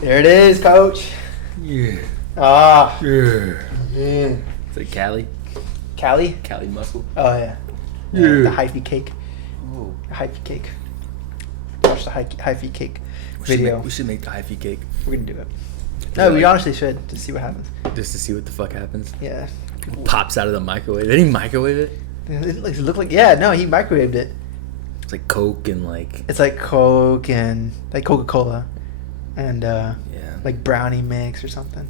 There it is, Coach. Yeah. Ah. Yeah. Yeah. It's like Cali. Cali? Cali muscle. Oh, yeah. Yeah. The hyphy cake. Oh. The hyphy cake. Watch the hyphy cake video. We should make the hyphy cake. We're going to do it. No, we honestly should. To see what happens. Just to see what the fuck happens. Yeah. Pops out of the microwave. Did he microwave it? It looked like... Yeah, no, he microwaved it. It's like Coke and like... It's like Coke and... Like Coca-Cola. And, yeah. like brownie mix or something.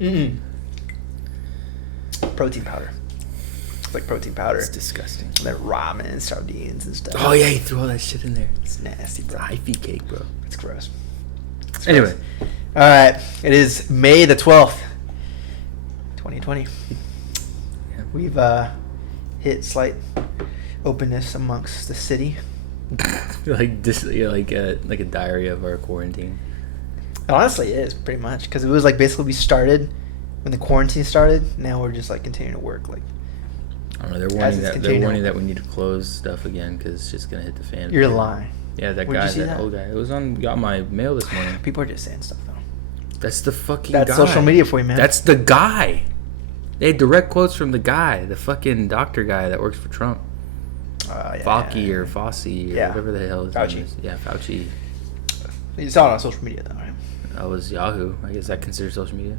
Mm-mm. Protein powder. It's like protein powder. It's disgusting. And then ramen and sardines and stuff. Oh, yeah, he threw all that shit in there. It's nasty, It's a bro. hyphy cake, bro. It's gross. It's Anyway. gross. All right. It is May the 12th, 2020. Yeah. We've hit slight openness amongst the city. Like this, like a diary of our quarantine. It honestly is, pretty much. Because it was like basically we started when the quarantine started. Now we're just like continuing to work. Like, I don't know. They're warning that we need to close stuff again because it's just gonna hit the fan. You're lying. Yeah, that Where'd guy, you see that that? old guy. It was got my mail this morning. People are just saying stuff, though. That's the fucking That's guy. social media for you, man. That's the guy. They had direct quotes from the guy, the fucking doctor guy that works for Trump. Yeah, Fauci yeah. or Fossey or Yeah. whatever the hell his Fauci. name is. Yeah, Fauci. You saw it on social media, though, right? That was Yahoo. I guess that considered social media.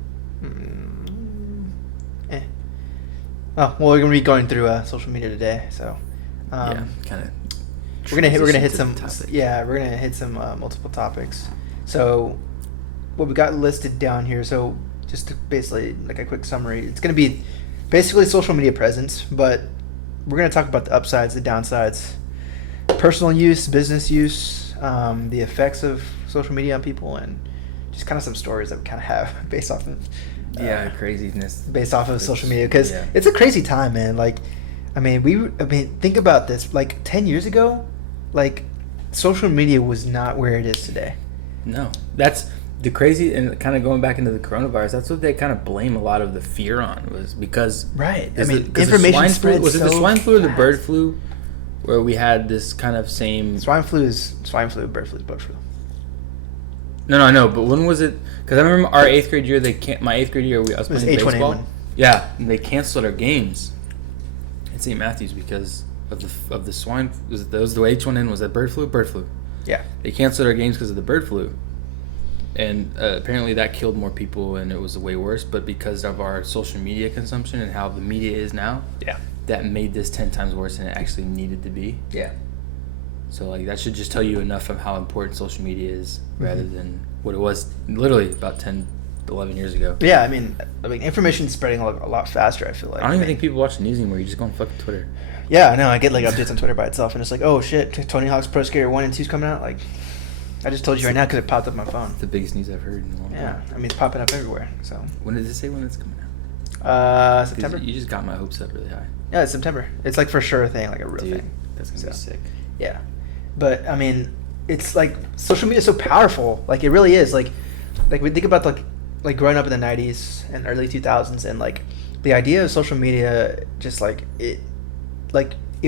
Oh, well, we're gonna be going through social media today, so Yeah, kind of. we're gonna hit some multiple topics. So what we got listed down here. So just to basically like a quick summary, it's gonna be basically social media presence, but we're gonna talk about the upsides, the downsides, personal use, business use, the effects of social media on people, and just kind of some stories that we kind of have based off of craziness. based off of social media, because yeah. it's a crazy time, man. Like, I mean, think about this. Like 10 years ago, like social media was not where it is today. No, that's the crazy, and kind of going back into the coronavirus. That's what they kind of blame a lot of the fear on, was because Right. I mean, the information spreads. Was it the swine flu or the fast. bird flu, where we had this kind of same? Swine flu is swine flu. Bird flu is bird flu. No, I know, but when was it? Because I remember our 8th grade year. My 8th grade year, I was playing baseball. H1N1. Yeah, and they canceled our games at St. Matthews because of the swine. Was the H1N1? Was that bird flu? Bird flu. Yeah. They canceled our games because of the bird flu, and apparently that killed more people and it was way worse. But because of our social media consumption and how the media is now, Yeah. that made this 10 times worse than it actually needed to be. Yeah. So like that should just tell you enough of how important social media is, rather than what it was literally about 10, 11 years ago. Yeah. I mean, information's spreading a lot faster. I feel like. I don't even think people watch the news anymore. You just go on fucking Twitter. Yeah, I know. I get like updates on Twitter by itself, and it's like, oh shit, Tony Hawk's Pro Skater 1 and 2's coming out. Like, I just told you right now because it popped up on my phone. It's the biggest news I've heard in a long time. Yeah, I mean, it's popping up everywhere. So. When does it say when it's coming out? 'Cause September. You just got my hopes up really high. Yeah, it's September. It's like for sure a thing, like a real Dude, thing. that's gonna be sick. Yeah, but I mean, it's like social media is so powerful. Like it really is. Like we think about like growing up in the '90s and early 2000s, and like the idea of social media, just like it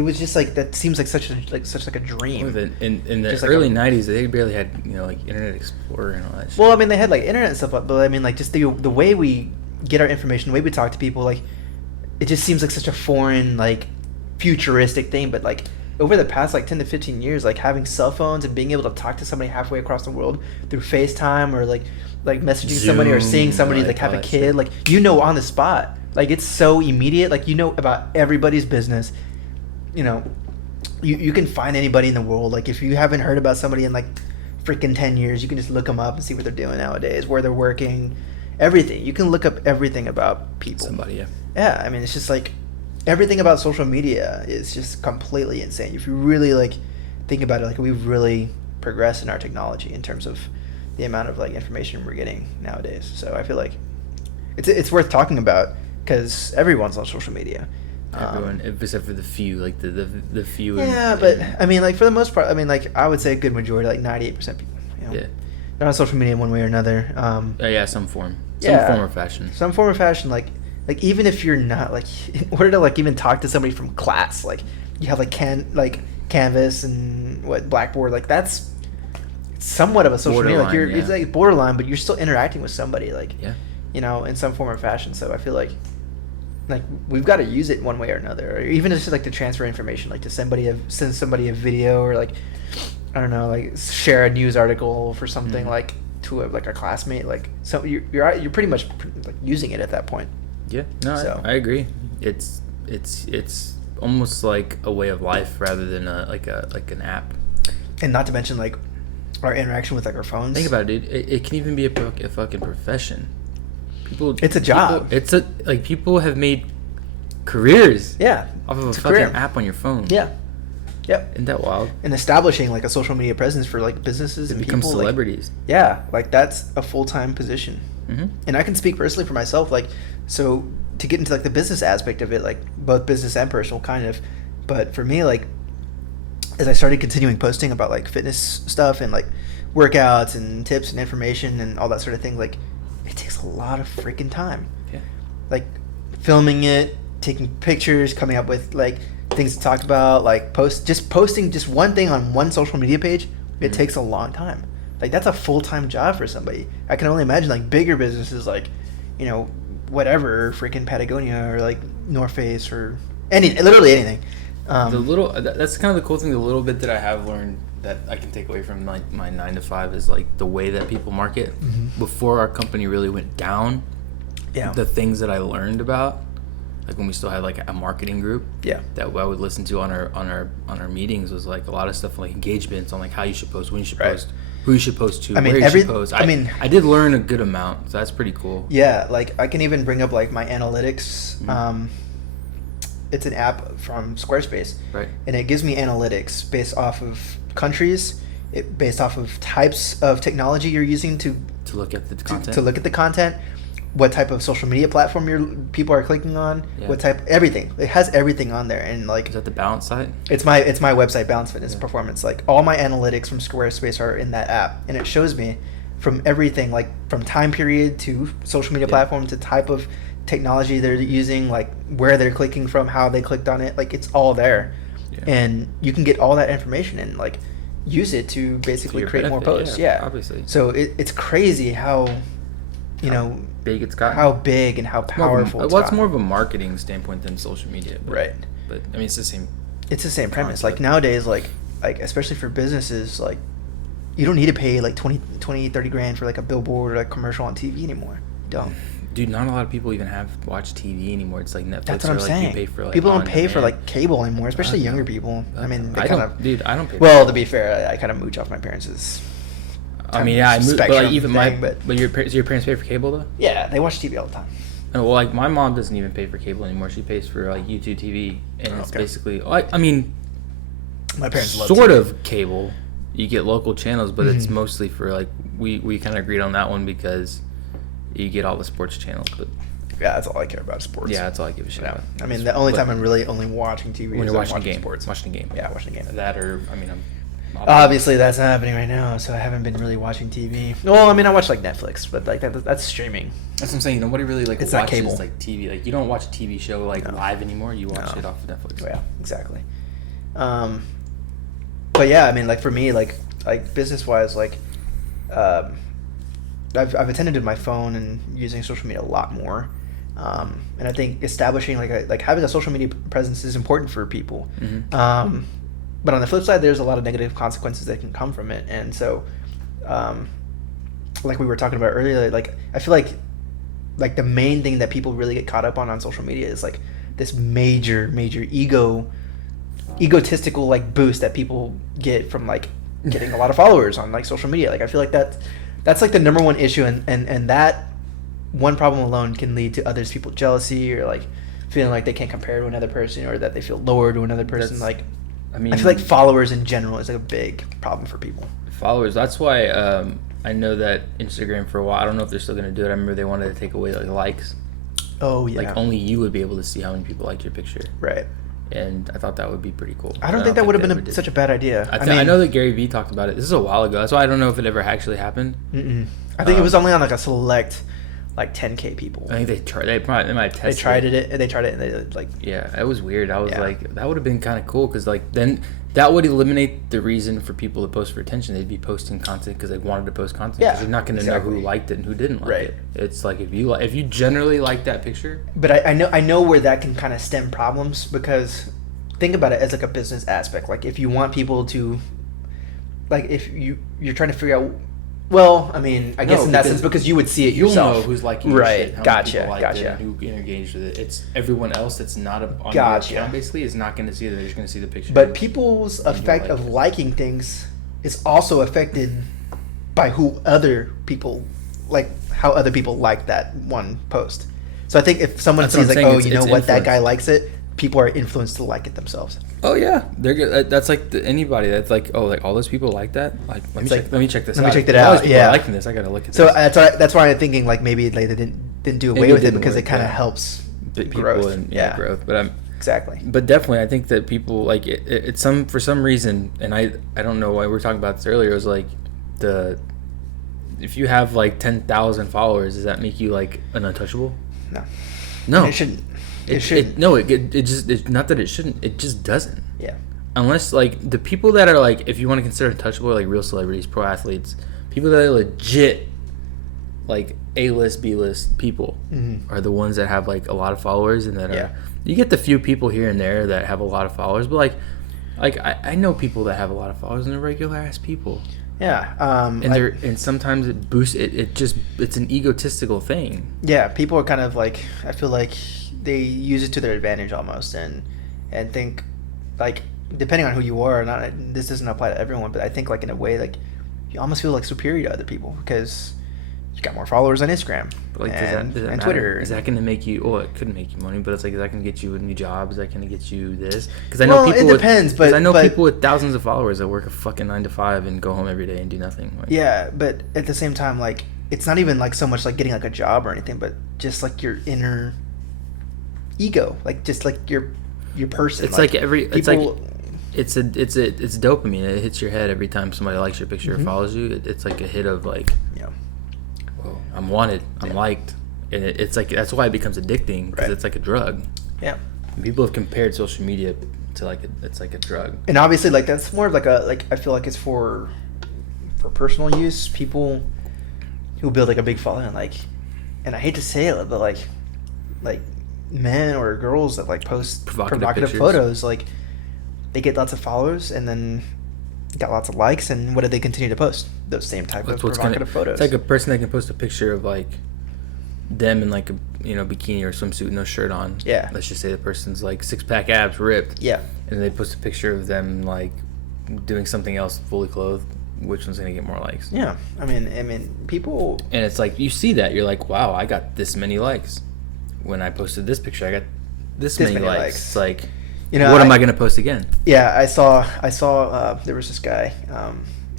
was just like that seems like such a dream. In the Just like early a- '90s, they barely had like Internet Explorer and all that shit. Well, I mean, they had like internet and stuff, but I mean, like just the way we get our information, the way we talk to people, like it just seems like such a foreign, like futuristic thing. But like over the past like 10 to 15 years, like having cell phones and being able to talk to somebody halfway across the world through FaceTime or like messaging somebody or seeing somebody Zoom, like have all a that kid, shit. like on the spot. Like it's so immediate. Like about everybody's business. You can find anybody in the world. Like if you haven't heard about somebody in like freaking 10 years, you can just look them up and see what they're doing nowadays, where they're working, everything. You can look up everything about people. Somebody, yeah. Yeah, I mean, it's just like everything about social media is just completely insane. If you really like think about it, like we've really progressed in our technology in terms of the amount of like information we're getting nowadays. So I feel like it's worth talking about because everyone's on social media. Everyone, except for the few, like the few. Yeah, but I mean, like for the most part, I mean, like I would say a good majority, like 98% people. Yeah. They're on social media in one way or another. Yeah, some form of fashion. Some form of fashion, like even if you're not like in order to like even talk to somebody from class, like you have like Canvas and Blackboard, like that's somewhat of a social media. Like Borderline, it's like borderline, but you're still interacting with somebody, like Yeah. in some form or fashion. So I feel like we've got to use it one way or another, or even just like to transfer information, like to send somebody a video, or like I don't know, like share a news article for something, like to a classmate. Like so you're pretty much like using it at that point. Yeah. No, So. I agree. It's almost like a way of life rather than like an app. And not to mention like our interaction with like our phones. Think about it, dude. It can even be a fucking profession. It's a job. People have made careers. Yeah. Off of a It's fucking career. app on your phone. Yeah. Yep. Isn't that wild? And establishing like a social media presence for like businesses They and become people, celebrities. Like, yeah, like that's a full-time position. Mm-hmm. And I can speak personally for myself, like, so to get into like the business aspect of it, like both business and personal kind of, but for me, like, as I started continuing posting about like fitness stuff and like workouts and tips and information and all that sort of thing, like it takes a lot of freaking time. Yeah. Like filming it, taking pictures, coming up with like things to talk about, like posting just one thing on one social media page, it takes a long time. Like that's a full-time job for somebody. I can only imagine like bigger businesses like, whatever, freaking Patagonia or like North Face or literally anything. That's kind of the cool thing. The little bit that I have learned that I can take away from my 9 to 5 is like the way that people market. Mm-hmm. Before our company really went down, Yeah. the things that I learned about, like when we still had like a marketing group, Yeah. that I would listen to on our meetings, was like a lot of stuff like engagements on like how you should post, when you should Right. post, who you should post to, I mean, where you should post. I did learn a good amount, so that's pretty cool. Yeah, like I can even bring up like my analytics. Mm-hmm. It's an app from Squarespace, Right. and it gives me analytics based off of countries, based off of types of technology you're using to look at the content. to look at the content, what type of social media platform people are clicking on, Yeah. what type, everything. It has everything on there, and like Is that the balance site? it's my website, Balance Fitness Performance. Like all my analytics from Squarespace are in that app, and it shows me from everything, like from time period to social media platform to type of technology they're using, like where they're clicking from, how they clicked on it. Like it's all there, and you can get all that information and like use it to basically your create more benefit, posts. yeah, Yeah, obviously. So it's crazy how big it's gotten. how big and how powerful. Well, it's more of a marketing standpoint than social media. But, Right. But I mean, it's the same. It's the same premise. concept. Like nowadays, like especially for businesses, like you don't need to pay like 20, 30 grand for like a billboard or a commercial on TV anymore. You don't. Dude, not a lot of people even watch TV anymore. It's like Netflix. That's what I'm like saying. You pay for, like, people don't on pay for demand. like cable anymore, especially God, younger no. people. I God, mean, no. they I kind don't, of. dude. I don't pay. Well, for to be fair, I kind of mooch off my parents'. I mean, yeah, I moved, but like spectrum even thing, but your parents pay for cable though. Yeah, they watch TV all the time. And, well, like my mom doesn't even pay for cable anymore. She pays for like YouTube TV, and it's Okay. basically like, I mean, My parents love sort TV. of cable. You get local channels, but it's mostly for like we kind of agreed on that one because you get all the sports channels. But Yeah, that's all I care about, sports. yeah, that's all I give a shit Yeah. about. I mean, the only But time I'm really only watching TV when is you're I'm watching a game, sports. watching a game. Yeah, watching a game. That or I mean, Obviously, that's not happening right now, so I haven't been really watching TV. Well, I mean, I watch like Netflix, but like that's streaming. That's what I'm saying. Nobody really like It's not watches cable. like TV. Like you don't watch a TV show like No. live anymore. You watch No. it off of Netflix. Yeah, exactly. But yeah, I mean, like for me, like business wise, like I've attended to my phone and using social media a lot more. And I think establishing like having a social media presence is important for people. Mm-hmm. But on the flip side, there's a lot of negative consequences that can come from it. And so, like we were talking about earlier, like I feel like the main thing that people really get caught up on social media is like this major egotistical like boost that people get from like getting a lot of followers on like social media. Like I feel like that's like the number one issue, and that one problem alone can lead to others people jealousy or like feeling like they can't compare to another person or that they feel lower to another person. That's- Like I mean, I feel like followers in general is like a big problem for people. followers. That's why I know that Instagram for a while. I don't know if they're still gonna do it. I remember they wanted to take away like likes. Oh yeah, Like only you would be able to see how many people liked your picture. right. And I thought that would be pretty cool. I don't think that would have they been ever did. such a bad idea. I know that Gary Vee talked about it. This is a while ago. That's why I don't know if it ever actually happened. I think it was only on like a select like 10K people. I think they might have tested They tried it and they like. Yeah, it was weird. I was Yeah. like, that would have been kind of cool because like then that would eliminate the reason for people to post for attention. They'd be posting content because they wanted to post content. Yeah, Because you're not going to know who liked it and who didn't like Right. it. It's like if you generally like that picture. But I know where that can kind of stem problems, because think about it as like a business aspect. Like if you want people to, like if you're trying to figure out. Well, I mean, I guess No, in that because sense, because you would see it You'll yourself. know who's liking your Right. shit, how many Gotcha. people liked Gotcha. it, and who engaged with it. It's everyone else that's not on your Gotcha. account basically is not going to see it. They're just going to see the picture. But people's And you'll effect like of it. liking things is also affected by who other people like, how other people like that one post. So I think if someone That's what sees I'm like, saying, oh, you know it's what, that influence. guy likes it, people are influenced to like it themselves. Oh yeah, they're good. That's like anybody that's like, oh, like all those people like that. Like let me check this out. Let me check that If all out. those people are Yeah. liking this. I gotta look at So this. that's why I'm thinking like maybe like they didn't do away Maybe it with it didn't because it work, kind of yeah. helps People growth. and Yeah. growth. Exactly. But definitely, I think that people like it. It's for some reason, and I don't know why we were talking about this earlier. It was like if you have like 10,000 followers, does that make you like an untouchable? No. No, It shouldn't. It shouldn't. It just it's not that it shouldn't. It just doesn't. Yeah. Unless like the people that are like, if you want to consider untouchable, like real celebrities, pro athletes, people that are legit like A-list, B-list people are the ones that have like a lot of followers and that Yeah. are. You get the few people here and there that have a lot of followers, but like I know people that have a lot of followers and they're regular ass people. Yeah. And sometimes it boosts it's an egotistical thing. Yeah, people are kind of like, I feel like they use it to their advantage almost, and think like, depending on who you are, not this doesn't apply to everyone, but I think like in a way like you almost feel like superior to other people because you got more followers on Instagram But like, and does that matter? Twitter. Is that going to make you? Oh, it could make you money, but it's like, is that going to get you a new job? Is that going to get you this? Because I know Well, people. it depends, but I know people with thousands of followers that work a fucking 9 to 5 and go home every day and do nothing. Like, Yeah, but at the same time, like it's not even like so much like getting like a job or anything, but just like your inner ego, like just like your person. It's like every. It's like people. it's dopamine. It hits your head every time somebody likes your picture or follows you. It's like a hit of like, Yeah. whoa, I'm wanted, I'm liked, and it's like that's why it becomes addicting because Right. it's like a drug. Yeah. And people have compared social media to like it's like a drug. And obviously, like that's more of like I feel like it's for personal use. People who build like a big following, like, and I hate to say it, but like men or girls that like post provocative pictures. photos, like they get lots of followers and then got lots of likes, and what do they continue to post? Those same type of provocative photos. It's like a person that can post a picture of like them in like a bikini or swimsuit, no shirt on. Yeah. Let's just say the person's like 6-pack abs ripped. Yeah. And they post a picture of them like doing something else fully clothed. Which one's gonna get more likes? Yeah. I mean, people. And it's like you see that you're like, wow, I got this many likes. When I posted this picture, I got this many likes. It's like, what am I gonna post again? Yeah, I saw. There was this guy,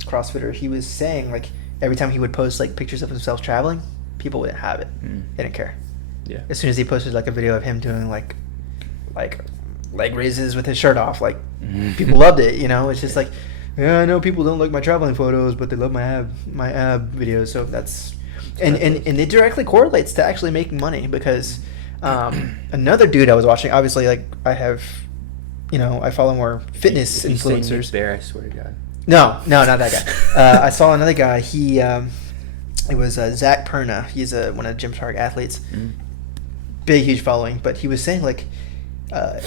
CrossFitter. He was saying like every time he would post like pictures of himself traveling, people wouldn't have it. They didn't care. Yeah. As soon as he posted like a video of him doing like leg raises with his shirt off, like people loved it. It's just like, yeah, I know people don't like my traveling photos, but they love my ab videos. So that's and it directly correlates to actually making money because another dude I was watching, obviously, like I follow more fitness If you say Nick influencers. Bear, I swear to God. No, not that guy. I saw another guy. It was Zach Perna. He's one of the Gym Shark athletes. Big, huge following. But he was saying like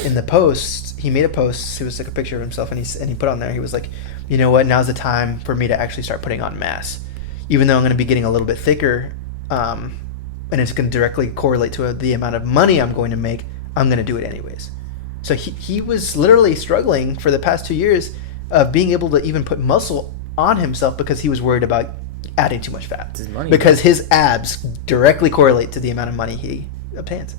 in the post, he made a post. It was like a picture of himself, and he put on there. He was like, you know what? Now's the time for me to actually start putting on mass, even though I'm going to be getting a little bit thicker, and it's going to directly correlate to the amount of money I'm going to make. I'm going to do it anyways. So he was literally struggling for the past 2 years of being able to even put muscle on himself because he was worried about adding too much fat. It's his money. Because his abs directly correlate to the amount of money he obtains.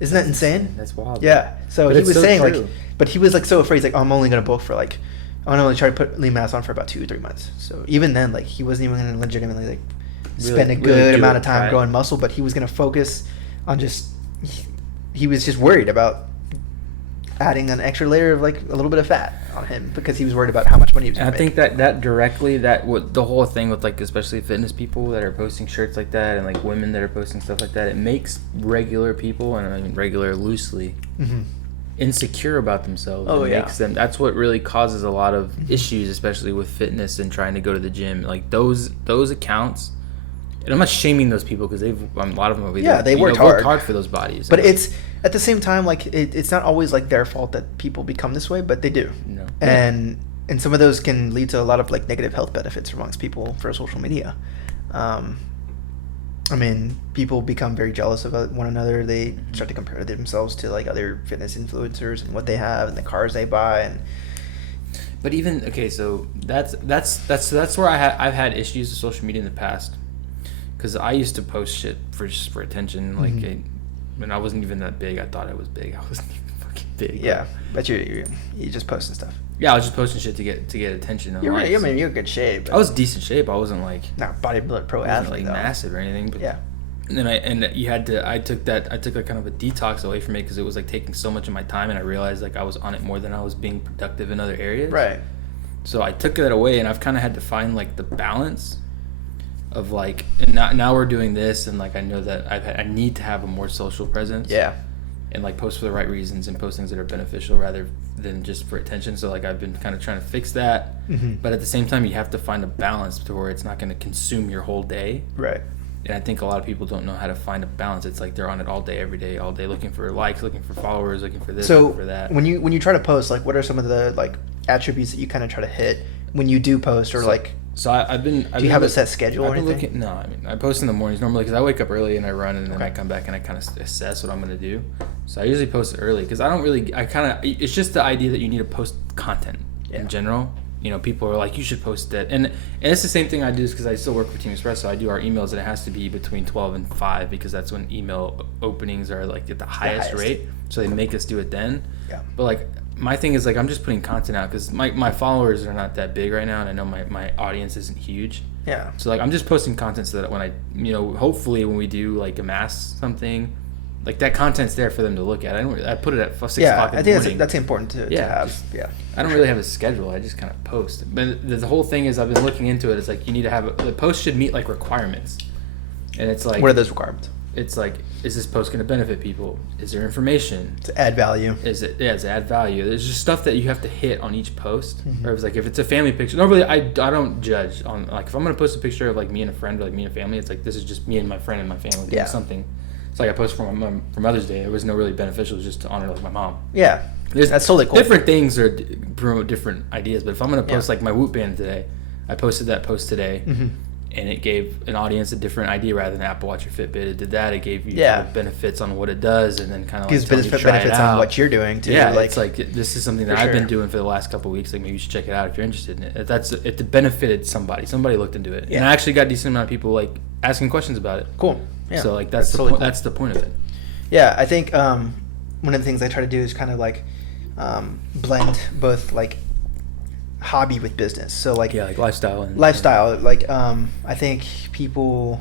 Isn't that insane? That's wild. Yeah. So But he it's was so saying true. like, but he was like so afraid. He's like, oh, I'm only gonna bulk for like, I'm gonna only try to put lean mass on for about 2 or 3 months. So even then, like, he wasn't even gonna legitimately like spend a good really do amount it, of time right. growing muscle, but he was gonna focus on just he was just worried about adding an extra layer of like a little bit of fat on him because he was worried about how much money he was And going I to make. think that directly, that what the whole thing with like especially fitness people that are posting shirts like that, and like women that are posting stuff like that, it makes regular people, and I mean regular loosely, insecure about themselves. Oh, It yeah. makes them. That's what really causes a lot of issues, especially with fitness and trying to go to the gym. Like those accounts. And I'm not shaming those people because a lot of them have Yeah, they worked worked hard for those bodies. But it's at the same time like it's not always like their fault that people become this way, but they do. No. And some of those can lead to a lot of like negative health benefits amongst people for social media. I mean, people become very jealous of one another. They start to compare themselves to like other fitness influencers and what they have and the cars they buy. And But even okay, so that's where I've had issues with social media in the past, because I used to post shit for attention. Like when I wasn't even that big, I thought I was big. I wasn't even fucking big. yeah, but you just posting stuff. Yeah, I was just posting shit to get attention. And You're likes. I mean, you're in good shape. I was in decent shape. I wasn't like not bodybuilder pro I wasn't athlete like though. massive or anything. But Yeah. And then I took like kind of a detox away from it because it was like taking so much of my time, and I realized like I was on it more than I was being productive in other areas. Right. So I took that away, and I've kind of had to find like the balance of like, and now we're doing this, and like I know that I need to have a more social presence. Yeah. And like post for the right reasons and post things that are beneficial rather than just for attention. So like I've been kind of trying to fix that, but at the same time you have to find a balance to where it's not going to consume your whole day. Right. And I think a lot of people don't know how to find a balance. It's like they're on it all day, every day, all day, looking for likes, looking for followers, looking for this, So looking for that. when you try to post, like, what are some of the like attributes that you kind of try to hit when you do post, or like? So I've been. Do you have a set schedule or anything? No, I mean I post in the mornings normally because I wake up early and I run, and then I come back and I kind of assess what I'm going to do. So I usually post early because it's just the idea that you need to post content in general. You know, people are like, you should post that, and it's the same thing I do because I still work for Team Express, so I do our emails, and it has to be between 12 and 5 because that's when email openings are like at the highest rate. So they make us do it then. Yeah. But like my thing is like I'm just putting content out because my followers are not that big right now, and I know my audience isn't huge. Yeah. So like I'm just posting content so that when I hopefully when we do like amass something, like that content's there for them to look at. I put it at 6 o'clock in the morning. Yeah, I think that's important to have. I don't really have a schedule. I just kind of post. But the whole thing is I've been looking into it. It's like you need to have the post should meet like requirements, and it's like, what are those requirements? It's like, is this post going to benefit people? Is there information? To add value. Is it? Yeah, it's add value. There's just stuff that you have to hit on each post. Or if it's a family picture. Normally, I don't judge on like if I'm going to post a picture of like me and a friend or like me and a family. It's like this is just me and my friend and my family doing something. It's like I post for my mom for Mother's Day. It was no really beneficial. It was just to honor like my mom. Yeah, that's totally cool. Different things are promote different ideas. But if I'm going to post like my Whoop band today, I posted that post today. And it gave an audience a different idea rather than Apple Watch or Fitbit. It did that. It gave you benefits on what it does, and then kind of gives benefits on what you're doing too. Yeah, it's like this is something that I've been doing for the last couple of weeks. Like maybe you should check it out if you're interested in it. It benefited somebody. Somebody looked into it, and I actually got a decent amount of people like asking questions about it. Cool. Yeah. So like that's the point. Cool. That's the point of it. Yeah, I think one of the things I try to do is kind of like blend both like hobby with business. So like lifestyle like I think people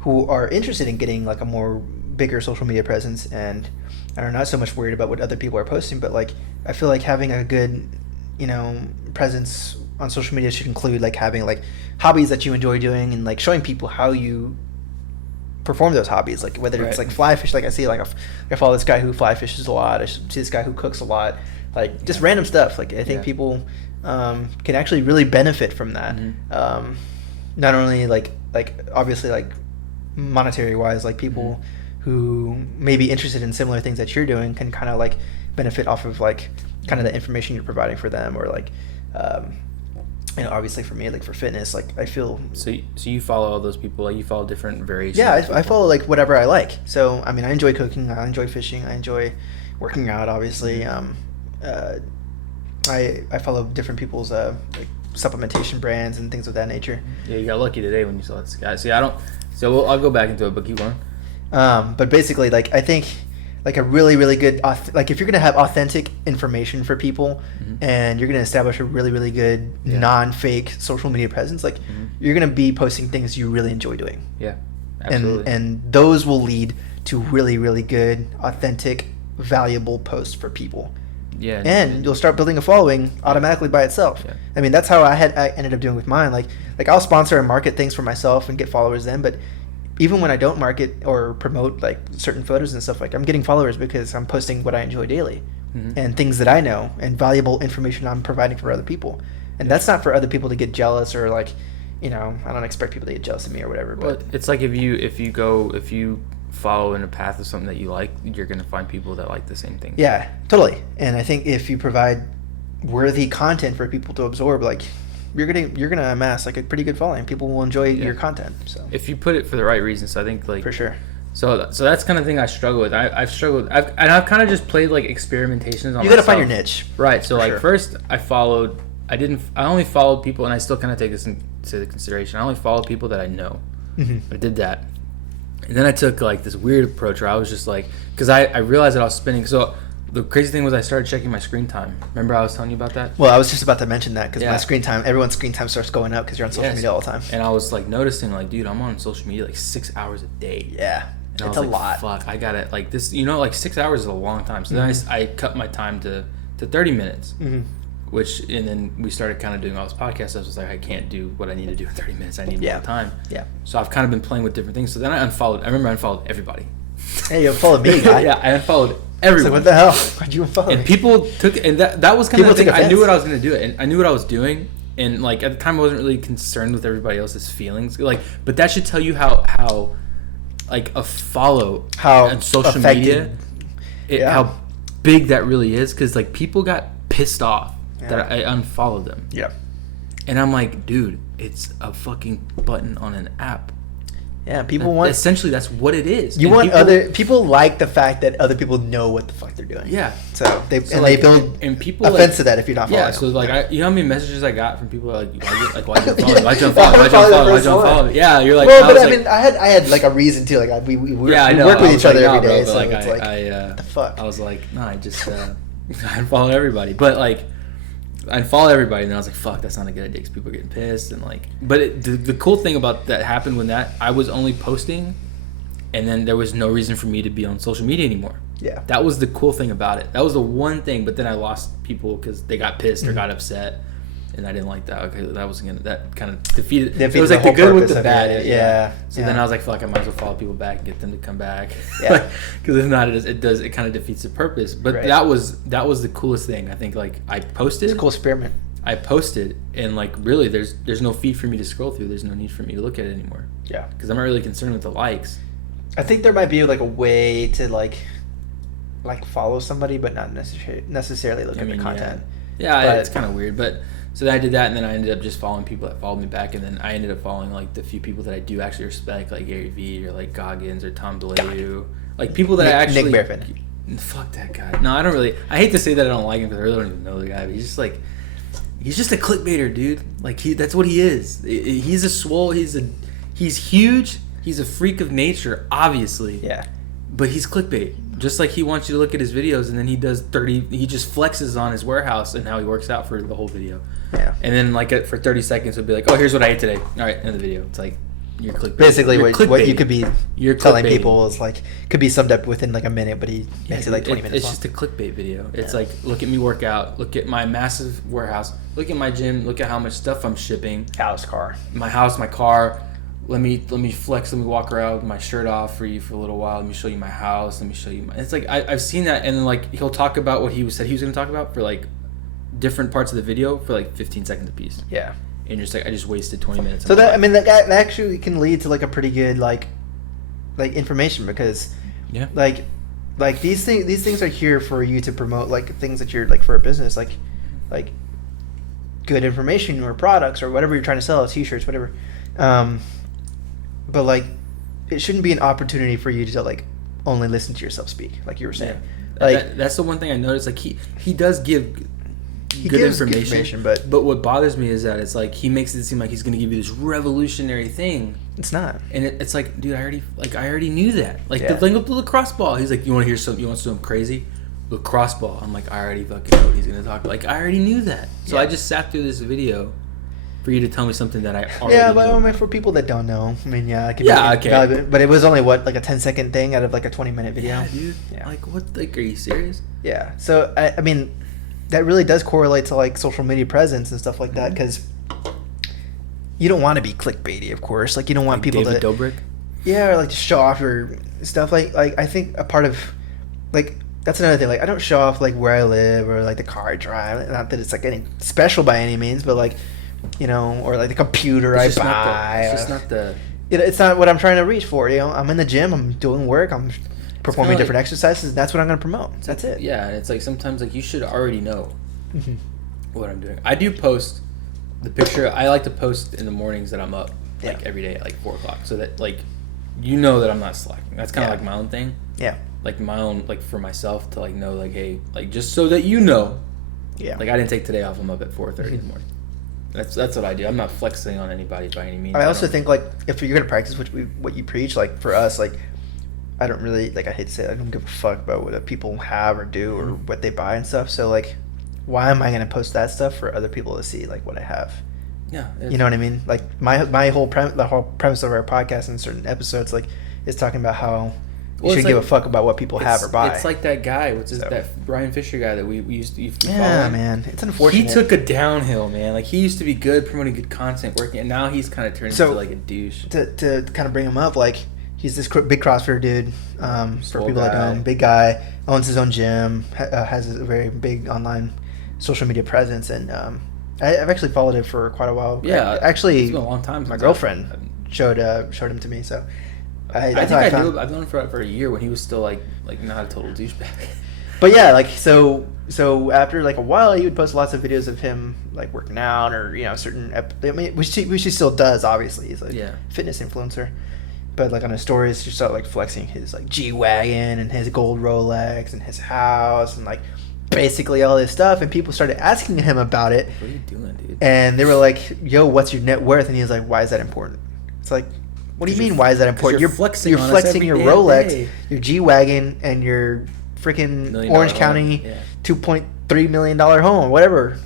who are interested in getting like a more bigger social media presence and are not so much worried about what other people are posting, but like I feel like having a good presence on social media should include like having like hobbies that you enjoy doing and like showing people how you perform those hobbies, like whether it's like fly fish. Like I see like I follow this guy who fly fishes a lot. I see this guy who cooks a lot. Like just random stuff. Like I think people can actually really benefit from that. Not only like obviously like monetary wise, like people who may be interested in similar things that you're doing can kind of like benefit off of like kind of the information you're providing for them, or like obviously for me, like for fitness, like I feel so you follow all those people, like you follow different variations. Yeah, I follow like whatever I like. So I mean, I enjoy cooking, I enjoy fishing, I enjoy working out, obviously. I follow different people's like supplementation brands and things of that nature. Yeah, you got lucky today when you saw this guy. See, I don't. So I'll go back into it, but keep going. But basically, like I think, like a really, really good, like if you're gonna have authentic information for people, and you're gonna establish a really, really good non-fake social media presence, like you're gonna be posting things you really enjoy doing. Yeah, absolutely. And those will lead to really, really good, authentic, valuable posts for people. Yeah. And you'll start building a following automatically by itself. Yeah. I mean, that's how I ended up doing with mine. Like I'll sponsor and market things for myself and get followers then, but even when I don't market or promote like certain photos and stuff, like I'm getting followers because I'm posting what I enjoy daily and things that I know and valuable information I'm providing for other people. And that's not for other people to get jealous or like, I don't expect people to get jealous of me or whatever. But it's like if you follow in a path of something that you like, you're gonna find people that like the same thing. Yeah, totally. And I think if you provide worthy content for people to absorb, like you're gonna amass like a pretty good following. People will enjoy your content. So if you put it for the right reasons, so I think like for sure. So that's kind of thing I struggle with. I've struggled. I've kind of just played like experimentations on. You gotta find your niche, right? So like first I only followed people, and I still kind of take this into consideration. I only followed people that I know. I did that, and then I took like this weird approach where I was just like, because I realized that I was spending. So the crazy thing was I started checking my screen time. Remember I was telling you about that? Well, I was just about to mention that because my screen time, everyone's screen time starts going up because you're on social media all the time. And I was like noticing like, dude, I'm on social media like 6 hours a day. Yeah. And it's a lot. Fuck, I got it. Like this, like 6 hours is a long time. So then I cut my time to 30 minutes, and then we started kind of doing all this podcast. I was like, I can't do what I need to do in 30 minutes. I need more time. Yeah. So I've kind of been playing with different things. So then I remember I unfollowed everybody. Hey, you unfollowed me, guy. Yeah, I unfollowed everyone. Like, what the hell? Why'd you unfollow me? And people took, and that was kind of the thing. I knew what I was going to do, and I knew what I was doing. And like at the time, I wasn't really concerned with everybody else's feelings. Like, but that should tell you how like a follow on social media, how big that really is. Because like people got pissed off that I unfollowed them. Yeah. And I'm like, dude, it's a fucking button on an app. Yeah, people want... Essentially, that's what it is. You want people like the fact that other people know what the fuck they're doing. Yeah. So they build people offense to that if you're not following. Yeah, so like, you know how many messages I got from people like, why'd you unfollow me? Yeah, you're like... Well, but I mean, I had like a reason too. Like, we work with each other every day, so it's like, what the fuck? I was like, no, I just... I unfollowed everybody. But like... I unfollowed everybody, and then I was like, fuck, that's not a good idea because people are getting pissed. And like, but the cool thing about that happened when I was only posting, and then there was no reason for me to be on social media anymore. Yeah. That was the cool thing about it. That was the one thing, but then I lost people because they got pissed or got upset, and I didn't like that. Okay, that kind of defeated it was like the good with the bad. Yeah. So then I was like, fuck, I might as well follow people back and get them to come back. Yeah. Because if not, it kind of defeats the purpose. But that was the coolest thing. I think like I posted. It's a cool experiment. I posted, and like really, there's no feed for me to scroll through. There's no need for me to look at it anymore. Yeah. Because I'm not really concerned with the likes. I think there might be like a way to like follow somebody, but not necessarily look at the content. Yeah, it's kind of weird, but. So then I did that, and then I ended up just following people that followed me back, and then I ended up following like the few people that I do actually respect, like Gary Vee or like Goggins or Tom DeLayu, like people that I actually. Nick Barefin. Fuck that guy. No, I don't really. I hate to say that I don't like him because I really don't even know the guy. But he's just a clickbaiter, dude. Like that's what he is. He's a swole. He's huge. He's a freak of nature, obviously. Yeah. But he's clickbait. Just like he wants you to look at his videos, and then he just flexes on his warehouse and how he works out for the whole video. Yeah. And then like for 30 seconds, he'll be like, oh, here's what I ate today. All right, end of the video. It's like, you're clickbait. Basically, what you could be telling people is like, could be summed up within like a minute, but he makes it like 20 minutes It's long. just a clickbait video. It's like, look at me work out. Look at my massive warehouse. Look at my gym. Look at how much stuff I'm shipping. My house, my car. Let me flex. Let me walk around with my shirt off for you for a little while. Let me show you my house. Let me show you it's like I've seen that, and then like he'll talk about what he said he was going to talk about for like different parts of the video for like 15 seconds a piece. Yeah. And you're just like, I just wasted 20 minutes. So that that actually can lead to like a pretty good like information, because like these things are here for you to promote like things that you're like for a business, like good information or products or whatever you're trying to sell, t-shirts, whatever. But like, it shouldn't be an opportunity for you to like only listen to yourself speak, like you were saying. Yeah. Like that's the one thing I noticed. Like he does give good information, but what bothers me is that it's like he makes it seem like he's going to give you this revolutionary thing. It's not, and it's like, dude, I already knew that. Like the thing with the lacrosse ball. He's like, you want to hear something? You want something crazy? Lacrosse ball. I'm like, I already fucking know what he's going to talk about. Like I already knew that. So I just sat through this video. for you to tell me something that I already Yeah, but knew. I mean, for people that don't know, I mean, yeah, it can Yeah, be okay. valuable, but it was only what, like a 10-second thing out of like a 20-minute video. Yeah, dude. Yeah. Like, what? Like, are you serious? Yeah. So I mean, that really does correlate to like social media presence and stuff like that, because you don't want to be clickbaity, of course. Like, you don't want Like people David to Dobrik? or like to show off your stuff. Like I think a part of like that's another thing. Like, I don't show off like where I live or like the car I drive. Not that it's like any special by any means, but like, you know, or like the computer It's I just not buy. the, it's just not the. It's not what I'm trying to reach for. You know, I'm in the gym. I'm doing work. I'm performing kinda different exercises. And that's what I'm going to promote. That's it. Yeah, and it's like sometimes like you should already know Mhm. what I'm doing. I do post the picture. I like to post in the mornings that I'm up, like Yeah. every day at like 4:00, so that like you know that I'm not slacking. That's kind of Yeah. like my own thing. Yeah. Like my own, like for myself to like know, like, hey, like just so that you know, Yeah. like I didn't take today off. I'm up at 4:30 in the morning. That's what I do. I'm not flexing on anybody by any means. I also don't- think like if you're gonna practice what you preach, like for us, like I don't really like I hate to say it, I don't give a fuck about what people have or do or what they buy and stuff. So like, why am I gonna post that stuff for other people to see like what I have? yeah, You know what I mean? Like my whole the whole premise of our podcast in certain episodes like is talking about how you Well, should it's give like- a fuck about what people have or buy. It's like that guy, what's his So. that Brian Fisher guy that we used to. You follow yeah, him? man, it's unfortunate. He took a downhill, man. Like he used to be good, promoting good content, working, and now he's kind of turned So- into like a douche. to kind of bring him up, like he's this big CrossFit dude. For Swole people that guy. know him, big guy, owns his own gym, has a very big online social media presence, and I've actually followed it for quite a while. Yeah, actually, it's been a long time. my since girlfriend I've- showed him to me. So I that's think how I found- knew. I've known him for a year when he was still like not a total douchebag. But yeah, like so after like a while, he would post lots of videos of him like working out or certain. I mean, which he still does. Obviously, he's like Yeah. fitness influencer. But like on his stories, he started like flexing his like G wagon and his gold Rolex and his house and like basically all this stuff. And people started asking him about it, What are you doing, dude? and they were like, "Yo, what's your net worth?" And he was like, "Why is that important?" It's like, what do you 'Cause mean? you're- Why is that 'cause important? you're flexing on us flexing every your damn Rolex, day. your G wagon, and your freaking $1 million Orange home. County Yeah. $2.3 million home, or whatever.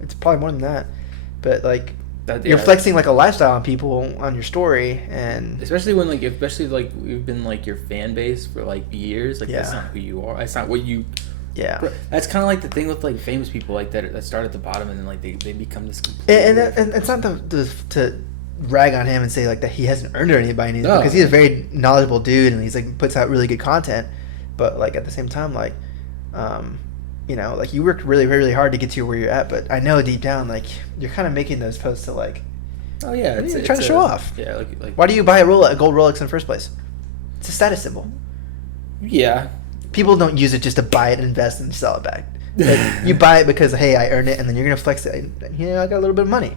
It's probably more than that. But like, you're Yeah. flexing like a lifestyle on people on your story, and Especially when especially we've been like your fan base for like years. Like that's Yeah. not who you are. That's not what you. yeah. Bro, that's kind of like the thing with like famous people like that start at the bottom and then like they become this. And it's not to rag on him and say like that he hasn't earned it or anything, No. because he's a very knowledgeable dude and he's like puts out really good content, but like at the same time like like you worked really really hard to get to where you're at, but I know deep down like you're kind of making those posts to like, Oh yeah, you're trying to show off. Yeah, like why do you buy a gold Rolex in the first place? It's a status symbol. yeah. People don't use it just to buy it, invest, and sell it back. Like, you buy it because hey, I earned it, and then you're gonna flex it. I got a little bit of money.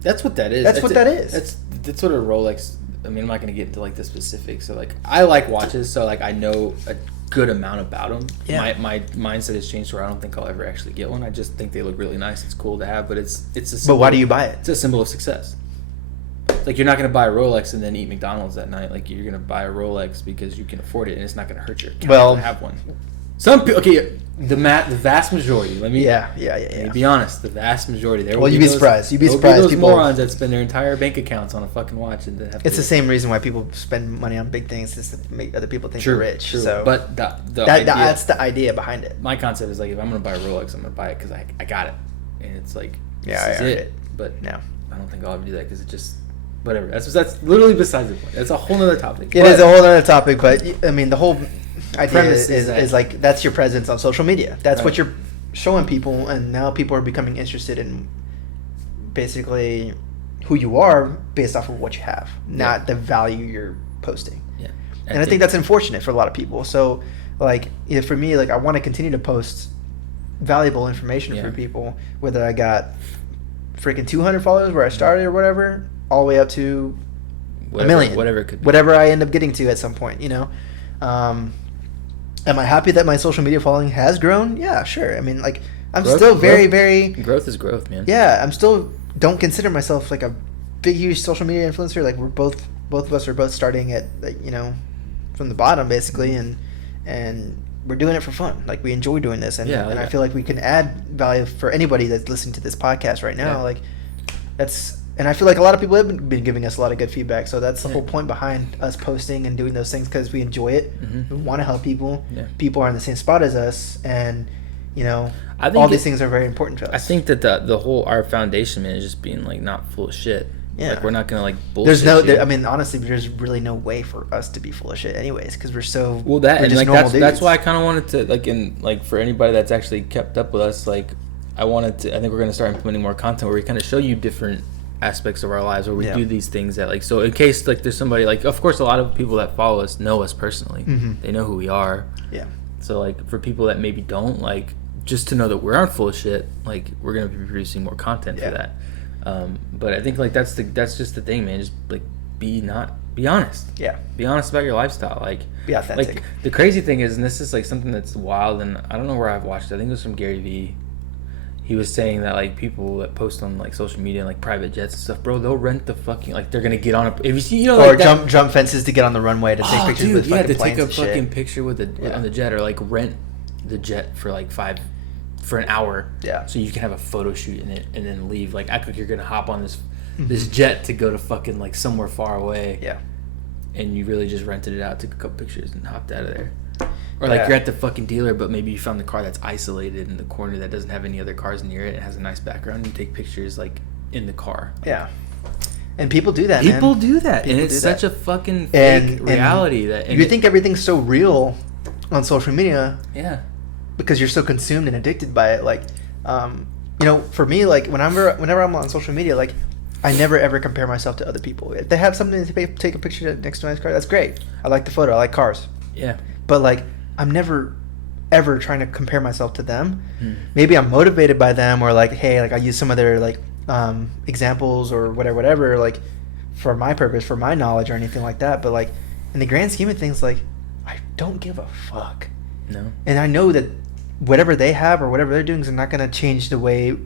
That's what that is. That's what that is. That's what a Rolex. I mean, I'm not gonna get into like the specifics. So like, I like watches, so like I know a good amount about them. Yeah. My mindset has changed where I don't think I'll ever actually get one. I just think they look really nice. It's cool to have, but it's a. But Symbol, why do you buy it? It's a symbol of success. Like you're not gonna buy a Rolex and then eat McDonald's that night. Like you're gonna buy a Rolex because you can afford it and it's not gonna hurt your account Well- to have one. Some people, okay, the vast majority. Let me Yeah. Let me be honest. The vast majority. There. Well, will you'd be those- surprised. You'd be there will surprised those people- morons that spend their entire bank accounts on a fucking watch and then have. It's to, the same reason why people spend money on big things, is to make other people think True, they're rich. true. So, But the idea, that's the idea behind it. my concept is like if I'm gonna buy a Rolex, I'm gonna buy it because I got it, and it's like Yeah, this I is earned it. it. But No. I don't think I'll ever do that because it just whatever. That's literally besides the point. That's a whole other topic. It is a whole other topic, but I mean, the whole idea Premise is that- is like that's your presence on social media. That's what Right. you're showing people, and now people are becoming interested in basically who you are based off of what you have, not the value you're posting. Yeah, And I think that's unfortunate for a lot of people. So, like, for me, like, I want to continue to post valuable information Yeah. for people, whether I got freaking 200 followers where I started or whatever, all the way up to a million, whatever it could be. whatever I end up getting to at some point. Am I happy that my social media following has grown? Yeah, sure. I mean, like, I'm still very Growth is growth, man. yeah. I'm still don't consider myself like a big huge social media influencer. Like, we're both of us are both starting at like, from the bottom basically, and we're doing it for fun. Like, we enjoy doing this, and, Yeah, and I yeah. feel like we can add value for anybody that's listening to this podcast right now. Yeah. Like, and I feel like a lot of people have been giving us a lot of good feedback. So that's the whole point behind us posting and doing those things, because we enjoy it. We want to help people. People are in the same spot as us, and I think all these things are very important to us. I think that the whole our foundation, man, is just being like not full of shit. Yeah. Like we're not gonna like bullshit. I mean, honestly, there's really no way for us to be full of shit, anyways, because we're so and like that's why I kind of wanted to for anybody that's actually kept up with us, like I think we're gonna start implementing more content where we kind of show you different aspects of our lives, where we do these things that like, so in case like there's somebody like, of course a lot of people that follow us know us personally. They know who we are. Yeah. So like for people that maybe don't, like just to know that we aren't full of shit, like we're gonna be producing more content for that. But I think like that's just the thing, man. Just like be honest. Yeah. Be honest about your lifestyle. Like be authentic. Like the crazy thing is, and this is like something that's wild, and I don't know where I've watched it. I think it was from Gary Vee. He was saying that like people that post on like social media and like private jets and stuff, bro, they'll rent the fucking, like they're gonna get on a, if you see, or like jump fences to get on the runway to take pictures with fucking planes. To take a fucking picture with on the jet, or like rent the jet for like for an hour. Yeah. So you can have a photo shoot in it and then leave. Like act like you're gonna hop on this jet to go to fucking like somewhere far away. Yeah. And you really just rented it out, took a couple pictures, and hopped out of there. Or like you're at the fucking dealer, but maybe you found the car that's isolated in the corner that doesn't have any other cars near it. It has a nice background. You take pictures like in the car. Yeah. And people do that, People do that. And it's such a fucking fake reality. And you think everything's so real on social media. Yeah. Because you're so consumed and addicted by it. Like, for me, like whenever I'm on social media, like I never ever compare myself to other people. If they have something to take a picture next to a nice car, that's great. I like the photo. I like cars. Yeah. But like, I'm never ever trying to compare myself to them. Maybe I'm motivated by them, or like, hey, like I use some of their like examples or whatever, like for my purpose, for my knowledge or anything like that. But like in the grand scheme of things, like I don't give a fuck. No. And I know that whatever they have or whatever they're doing is not going to change the way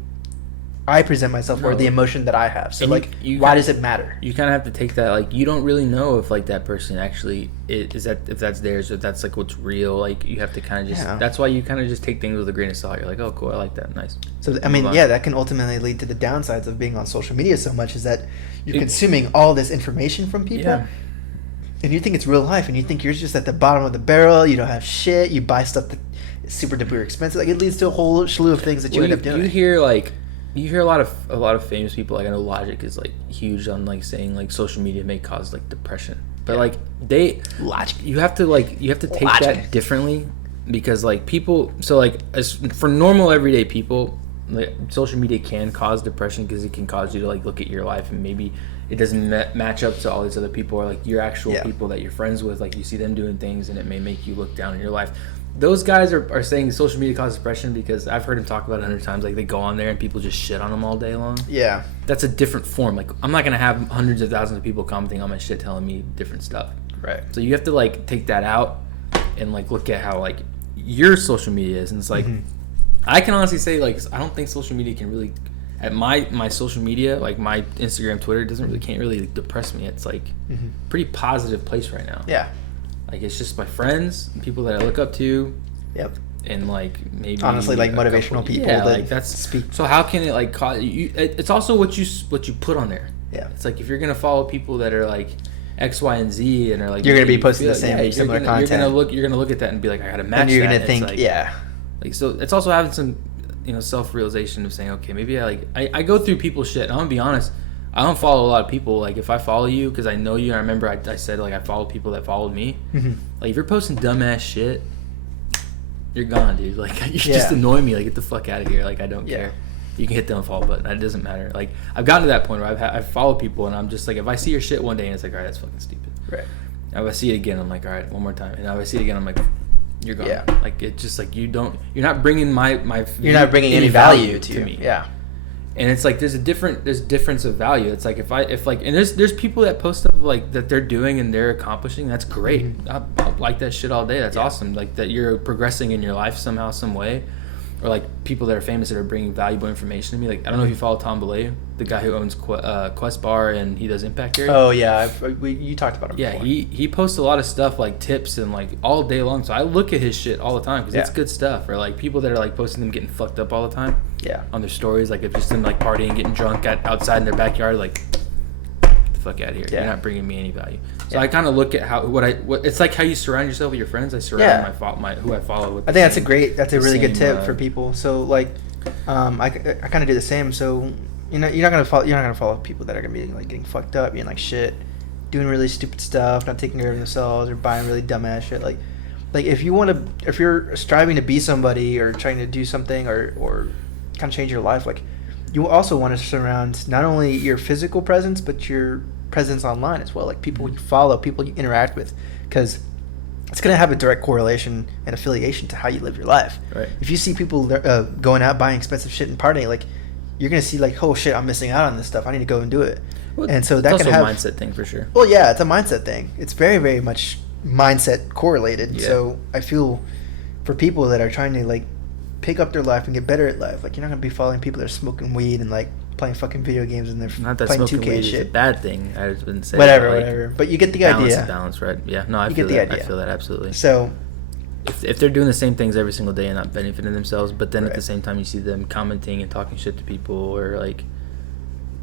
I present myself or the emotion that I have. So like, why does it matter? You kind of have to take that, like, you don't really know if like that person actually if that's theirs, or if that's like what's real. Like you have to kind of just, that's why you kind of just take things with a grain of salt. You're like, oh cool, I like that, nice. So I mean, that can ultimately lead to the downsides of being on social media so much, is that you're consuming all this information from people. And you think it's real life, and you think you're just at the bottom of the barrel. You don't have shit. You buy stuff that is super duper expensive. Like it leads to a whole slew of things that you end up doing. You hear a lot of famous people, like I know Logic is like huge on like saying like social media may cause like depression, but like you have to take that differently, because like people, so like as for normal everyday people, like, social media can cause depression because it can cause you to like look at your life and maybe it doesn't match up to all these other people, or like your actual people that you're friends with, like you see them doing things and it may make you look down in your life. Those guys are saying social media causes depression because I've heard him talk about it 100 times. Like they go on there and people just shit on them all day long. Yeah. That's a different form. Like I'm not going to have hundreds of thousands of people commenting on my shit telling me different stuff. Right. So you have to like take that out and like look at how like your social media is. And it's like, I can honestly say like, I don't think social media can really, at my social media, like my Instagram, Twitter, can't really depress me. It's like pretty positive place right now. Yeah. Like it's just my friends, people that I look up to. Yep. And like maybe honestly like motivational people. Yeah, like that's speak. So how can it like cause you? It's also what you put on there. Yeah. It's like if you're gonna follow people that are like X, Y, and Z, and are like you're gonna be posting the same similar content. You're gonna look at that and be like, I gotta match. And you're that. Gonna think, like, Like so, it's also having some self-realization of saying, okay, maybe I go through people's shit. And I'm gonna be honest. I don't follow a lot of people. Like if I follow you because I know you, and I remember I said like I follow people that followed me. Like if you're posting dumbass shit, you're gone, dude. Like you just annoy me. Like get the fuck out of here. Like I don't care. You can hit the unfollow button. It doesn't matter. Like I've gotten to that point where I've followed people and I'm just like, if I see your shit one day and it's like, all right, that's fucking stupid. Right. If I see it again, I'm like, all right, one more time. And if I see it again, I'm like, you're gone. Yeah. Like it's just like you're not bringing you're not bringing any value to me. Yeah. And it's like there's difference of value. It's like if and there's people that post stuff like that they're doing and they're accomplishing. That's great. I like that shit all day. That's awesome. Like that you're progressing in your life somehow, some way. or like people that are famous that are bringing valuable information to me. Like I don't know if you follow Tom Belay, the guy who owns Quest Bar and he does Impact Area. Oh yeah, you talked about him. Yeah, before. he posts a lot of stuff like tips and like all day long. So I look at his shit all the time because it's good stuff. Or like people that are like posting them getting fucked up all the time. Yeah. On their stories, like if just them like partying, getting drunk outside in their backyard, like get the fuck out of here. Yeah. You're not bringing me any value. So I kind of look at what it's like how you surround yourself with your friends. I surround my who I follow with. I think that's a really good tip for people. So like, I kind of do the same. So you're not gonna follow people that are gonna be like getting fucked up, being like shit, doing really stupid stuff, not taking care of themselves, or buying really dumbass shit. Like if you're striving to be somebody or trying to do something or kind of change your life, like you also want to surround not only your physical presence but your presence online as well, like people you follow, people you interact with, because it's going to have a direct correlation and affiliation to how you live your life. Right. If you see people going out buying expensive shit and partying, like you're going to see like, oh shit, I'm missing out on this stuff, I need to go and do it. Well, and so that can have a mindset thing for sure. Well, yeah, it's a mindset thing. It's very, very much mindset correlated. Yeah. So I feel for people that are trying to like pick up their life and get better at life, like you're not going to be following people that are smoking weed and like playing fucking video games and they're not that playing smoking 2K weed shit. Is a bad thing. I just wouldn't say whatever. But you get the idea. Balance, right? Yeah. No, I feel that. I feel that absolutely. So, if they're doing the same things every single day and not benefiting themselves, but then at the same time you see them commenting and talking shit to people, or like,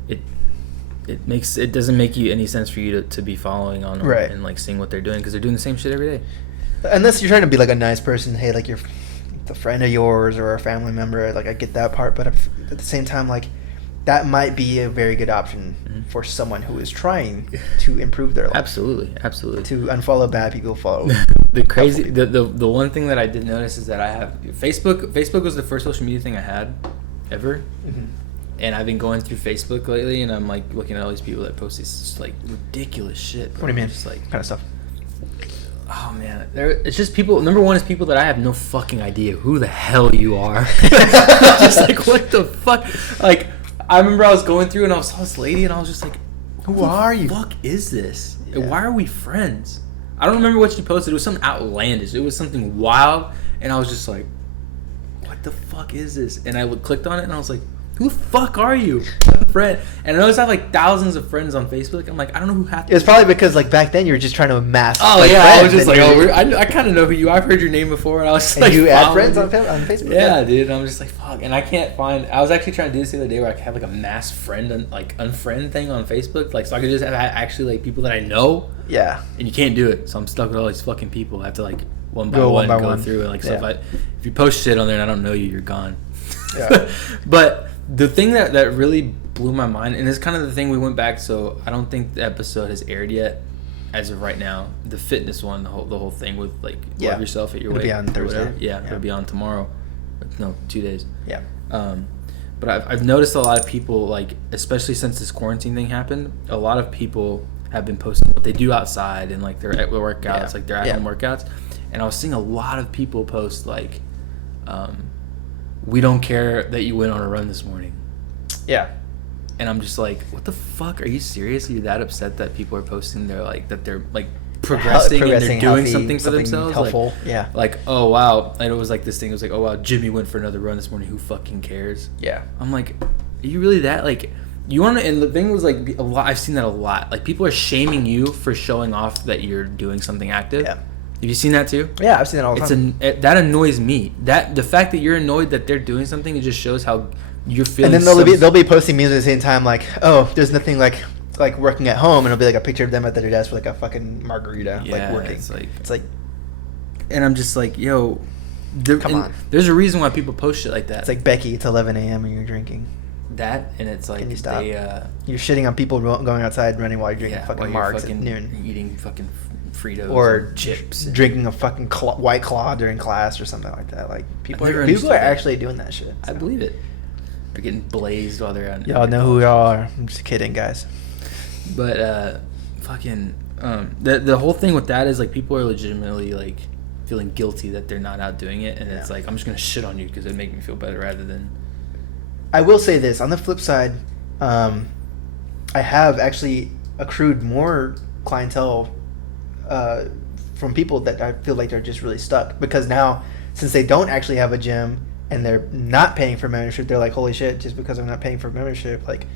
it doesn't make you any sense for you to be following on them and like seeing what they're doing because they're doing the same shit every day. Unless you're trying to be like a nice person, hey, like you're a friend of yours or a family member, like I get that part, but at the same time, like that might be a very good option for someone who is trying to improve their life. Absolutely. To unfollow bad people, follow. the one thing that I did notice is that I have Facebook. Facebook was the first social media thing I had ever, and I've been going through Facebook lately, and I'm like looking at all these people that post this just like ridiculous shit. What do you mean? Just like kind of stuff. Oh man, it's just people. Number one is people that I have no fucking idea who the hell you are. Just like what the fuck? Like I remember I was going through and I saw this lady and I was just like, who are you? What the fuck is this? Yeah. Why are we friends? I don't remember what she posted. It was something outlandish. It was something wild, and I was just like, what the fuck is this? And I clicked on it and I was like, who the fuck are you? I'm a friend. And I noticed I have like thousands of friends on Facebook. I'm like, I don't know who half. It's probably because like back then you were just trying to amass. Oh yeah, I was just like, I kind of know who you are. I've heard your name before, and I was like, you add friends on Facebook. Yeah, dude. And I'm just like, fuck. And I can't find. I was actually trying to do this the other day where I could have like a mass friend like unfriend thing on Facebook, like so I could just have actually like people that I know. Yeah. And you can't do it, so I'm stuck with all these fucking people. I have to like one by one go through and like so if you post shit on there and I don't know you, you're gone. Yeah. But the thing that really blew my mind, and it's kind of the thing we went back, so I don't think the episode has aired yet as of right now. The fitness one, the whole thing with like love yourself at your weight. It'll be on Thursday. Yeah, it'll be on tomorrow. No, 2 days. Yeah. But I've noticed a lot of people, like especially since this quarantine thing happened, a lot of people have been posting what they do outside and like their workouts, like their at-home workouts. And I was seeing a lot of people post like, we don't care that you went on a run this morning. Yeah. And I'm just like, what the fuck? Are you serious? Are you that upset that people are posting they're like progressing and they're doing something for themselves? Helpful. Like, like, oh wow. And it was like this thing, it was like, oh wow, Jimmy went for another run this morning, who fucking cares? Yeah. I'm like, are you really that like you want to? And the thing was like a lot, I've seen that a lot. Like people are shaming you for showing off that you're doing something active. Yeah. Have you seen that too? Yeah, I've seen that all the time. That annoys me. That the fact that you're annoyed that they're doing something, it just shows how you're feeling. And then they'll be posting memes at the same time, like, oh, there's nothing like working at home, and it'll be like a picture of them at their desk with like a fucking margarita, like working. It's like, and I'm just like, yo, come on. There's a reason why people post shit like that. It's like, Becky, it's 11 a.m. and you're drinking. That, and it's like, can you stop? You're shitting on people going outside and running while you're drinking fucking margs at noon, eating fucking Fritos or chips, drinking a fucking White Claw during class or something like that. Like people are actually doing that shit. So. I believe it. They're getting blazed while they're on. Y'all know who y'all are. I'm just kidding, guys. But fucking the whole thing with that is like people are legitimately like feeling guilty that they're not out doing it, and it's like, I'm just gonna shit on you because it make me feel better rather than. I will say this on the flip side, I have actually accrued more clientele from people that I feel like they're just really stuck, because now since they don't actually have a gym and they're not paying for membership, they're like, holy shit, just because I'm not paying for membership, like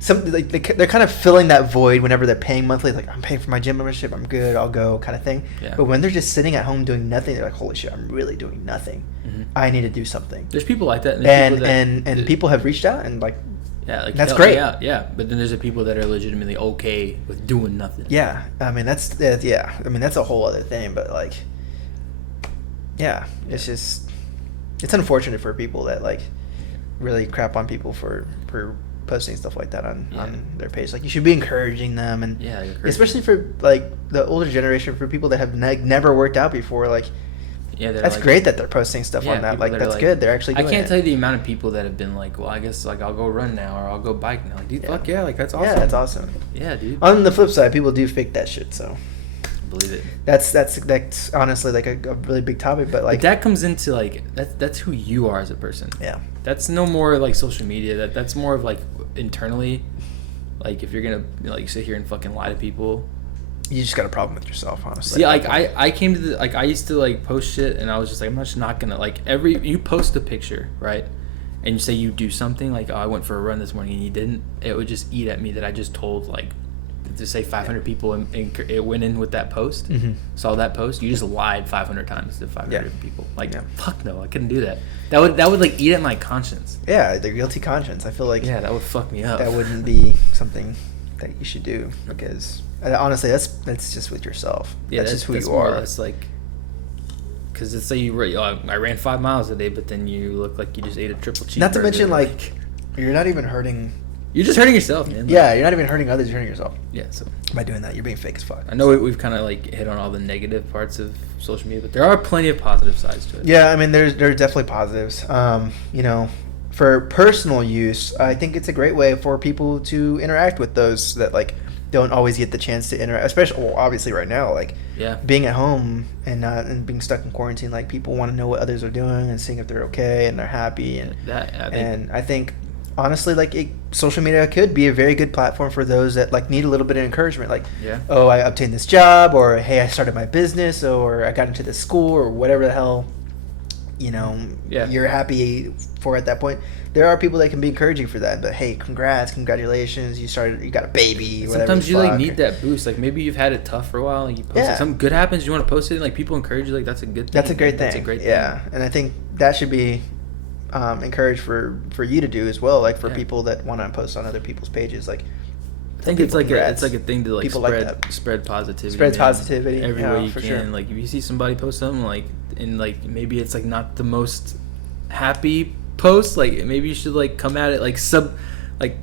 they're kind of filling that void whenever they're paying monthly, like I'm paying for my gym membership, I'm good, I'll go, kind of thing. Yeah. But when they're just sitting at home doing nothing, they're like, holy shit, I'm really doing nothing. I need to do something. There's people like that, and people have reached out and like, yeah, like that's great. Yeah. But then there's the people that are legitimately okay with doing nothing. Yeah, I mean that's a whole other thing. But like, yeah, it's just it's unfortunate for people that like really crap on people for posting stuff like that on their page. Like, you should be encouraging them, and especially for like the older generation, for people that have never worked out before. Like, that's like, great that they're posting stuff on that. Like, that's good. They're actually doing I can't it. tell you the amount of people that have been like, well, I guess like I'll go run now, or I'll go bike now. Like, dude, fuck yeah, like that's awesome. Yeah, that's awesome. Yeah, dude. On the flip side, people do fake that shit, so believe it. That's honestly like a really big topic, but like, but that comes into like that's who you are as a person. Yeah. That's no more like social media. That's more of like internally. Like, if you're gonna like sit here and fucking lie to people, you just got a problem with yourself, honestly. See, like I came to the like I used to like post shit, and I was just like, I'm just not gonna like you post a picture, right? And you say you do something like, oh, I went for a run this morning, and you didn't. It would just eat at me that I just told like, to say 500 people, and it went in with that post. Saw that post, you just lied 500 times to 500 people. Like, fuck no, I couldn't do that. That would like eat at my conscience. Yeah, the guilty conscience. I feel like that would fuck me up. That wouldn't be something that you should do, because honestly, that's just with yourself. Yeah, that's just who you are. It's like, because it's like I ran 5 miles a day, but then you look like you just ate a triple cheeseburger. Not to mention, like, you're not even hurting. You're just hurting yourself, man. Yeah, you're not even hurting others. You're hurting yourself. Yeah, so by doing that, you're being fake as fuck. I know we've kind of like hit on all the negative parts of social media, but there are plenty of positive sides to it. Yeah, I mean, there's definitely positives. You know, for personal use, I think it's a great way for people to interact with those that like don't always get the chance to interact. Especially, well, obviously, right now, like being at home and being stuck in quarantine, like people want to know what others are doing and seeing if they're okay and they're happy, and I think honestly, like, social media could be a very good platform for those that like need a little bit of encouragement, like, oh, I obtained this job, or hey, I started my business, or I got into this school, or whatever the hell, you know, you're happy for at that point. There are people that can be encouraging for that, but hey, congratulations, you got a baby. Sometimes you like need that boost. Like, maybe you've had it tough for a while, and you post it. Something good happens, you want to post it, and like people encourage you, like that's a good thing. That's a great thing. That's a great thing. Yeah, and I think that should be encouraged for you to do as well, like for people that want to post on other people's pages. Like, I think it's like a thing to like spread positivity. Spreads positivity every way you can. Sure. Like, if you see somebody post something like, and like maybe it's like not the most happy post, like maybe you should like come at it like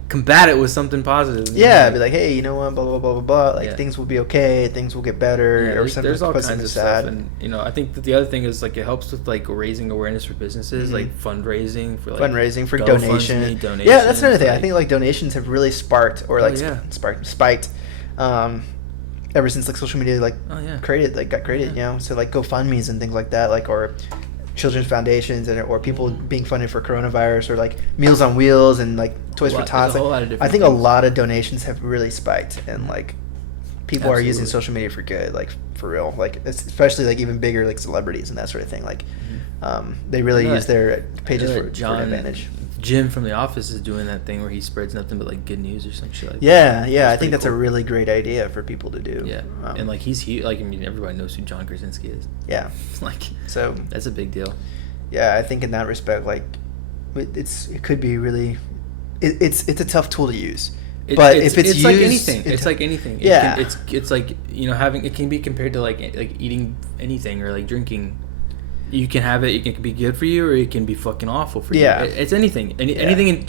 combat it with something positive. Yeah, be like, hey, you know what, blah blah blah blah blah. Like, things will be okay, things will get better. Or there's all kinds of stuff, and you know, I think that the other thing is like it helps with like raising awareness for businesses, like fundraising for donations. Yeah, that's another thing. I think like donations have really spiked ever since like social media got created. You know, so like GoFundMe's and things like that, like, or children's foundations, or people being funded for coronavirus, or like Meals on Wheels and like Toys for Tots. Like, I think a lot of donations have really spiked, and like people are using social media for good, like for real, like especially like even bigger like celebrities and that sort of thing. Like they really use their pages for an advantage. Jim from The Office is doing that thing where he spreads nothing but like good news or some shit like that. Yeah, I think that's a really great idea for people to do. Yeah, and like he's like, I mean, everybody knows who John Krasinski is. Yeah, like, so that's a big deal. Yeah, I think in that respect, like, it could be really, it's a tough tool to use. But if it's used, like anything, it's like anything. Yeah, it's like, you know, it can be compared to like eating anything or like drinking. You can have it. It can be good for you, or it can be fucking awful for you. Yeah, it's anything. Anything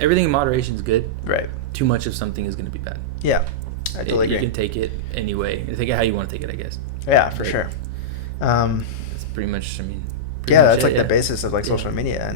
everything in moderation is good. Right. Too much of something is going to be bad. Yeah, I totally agree. You can take it anyway. You take it how you want to take it, I guess. Yeah, for sure. It's pretty much. I mean. That's like the basis of like social media,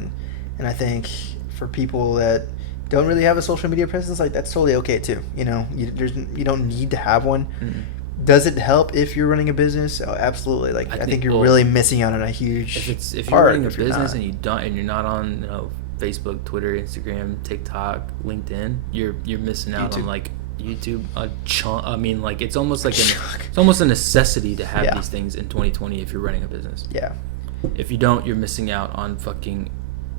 and I think for people that don't really have a social media presence, like that's totally okay too. You know, you don't need to have one. Mm-hmm. Does it help if you're running a business? Oh, absolutely. Like, I think you're really missing out on a huge if you're running a business and you're not on, you know, Facebook, Twitter, Instagram, TikTok, LinkedIn, you're missing out on like YouTube. I mean, like, it's almost like it's almost a necessity to have these things in 2020 if you're running a business. Yeah. If you don't, you're missing out on fucking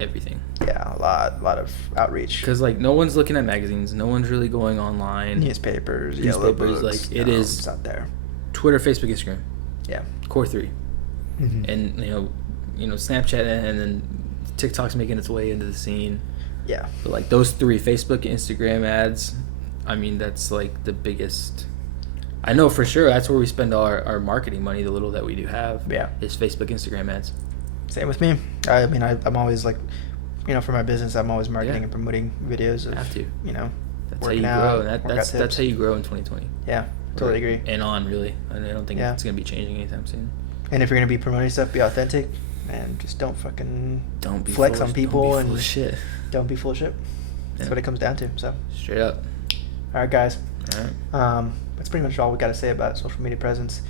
everything. Yeah, a lot of outreach. Because like no one's looking at magazines, no one's really going online. Newspapers, yellow books, like it is. It's out there. Twitter, Facebook, Instagram. Yeah. Core 3. Mm-hmm. And Snapchat, and then TikTok's making its way into the scene. Yeah. But like those 3, Facebook, Instagram ads, I mean that's like the biggest. I know for sure that's where we spend all our marketing money, the little that we do have. Yeah. Is Facebook, Instagram ads. Same with me. I mean, I'm always like, for my business, I'm always marketing and promoting videos of, Have to. That's how you out, grow. That's how you grow in 2020. Yeah, totally agree. And on, really. I don't think it's going to be changing anytime soon. And if you're going to be promoting stuff, be authentic and just don't be flex on people and shit. Don't be full of shit. That's what it comes down to. So straight up. All right, guys. All right. That's pretty much all we got to say about social media presence.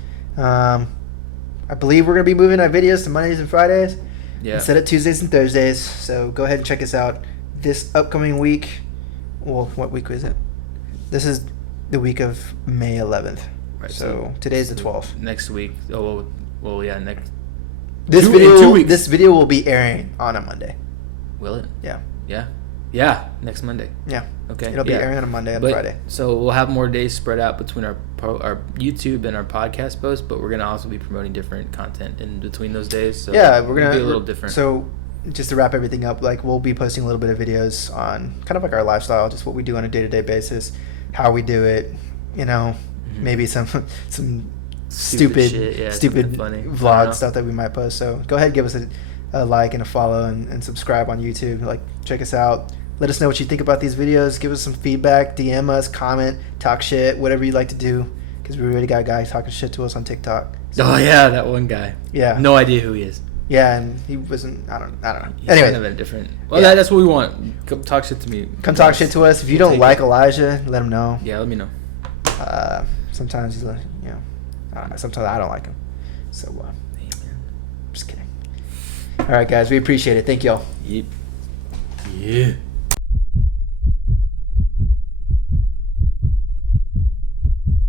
I believe we're going to be moving our videos to Mondays and Fridays instead of Tuesdays and Thursdays. So go ahead and check us out this upcoming week. Well, what week was it? This is the week of May 11th. Right. So today's the 12th. Next week. Oh, well, yeah, next. This video will be airing on a Monday. Will it? Yeah. Yeah. Yeah, next Monday. Yeah. Okay. It'll be airing on a Monday and Friday. So we'll have more days spread out between our YouTube and our podcast posts, but we're gonna also be promoting different content in between those days. So yeah, we're gonna be a little different. So just to wrap everything up, like we'll be posting a little bit of videos on kind of like our lifestyle, just what we do on a day-to-day basis, how we do it. Maybe some stupid funny vlog stuff that we might post. So go ahead, give us a like and a follow and subscribe on YouTube. Like, check us out. Let us know what you think about these videos. Give us some feedback. DM us, comment, talk shit, whatever you like to do. Because we already got a guy talking shit to us on TikTok. So, oh yeah, that one guy. Yeah. No idea who he is. Yeah, and he wasn't. I don't know. He's anyway, kind of a different. Well, that's what we want. Come talk shit to me. Come talk shit to us. If you don't like Elijah, let him know. Yeah, let me know. Sometimes he's like, I don't know. Sometimes I don't like him. So, just kidding. All right, guys, we appreciate it. Thank y'all. Yep. Yeah.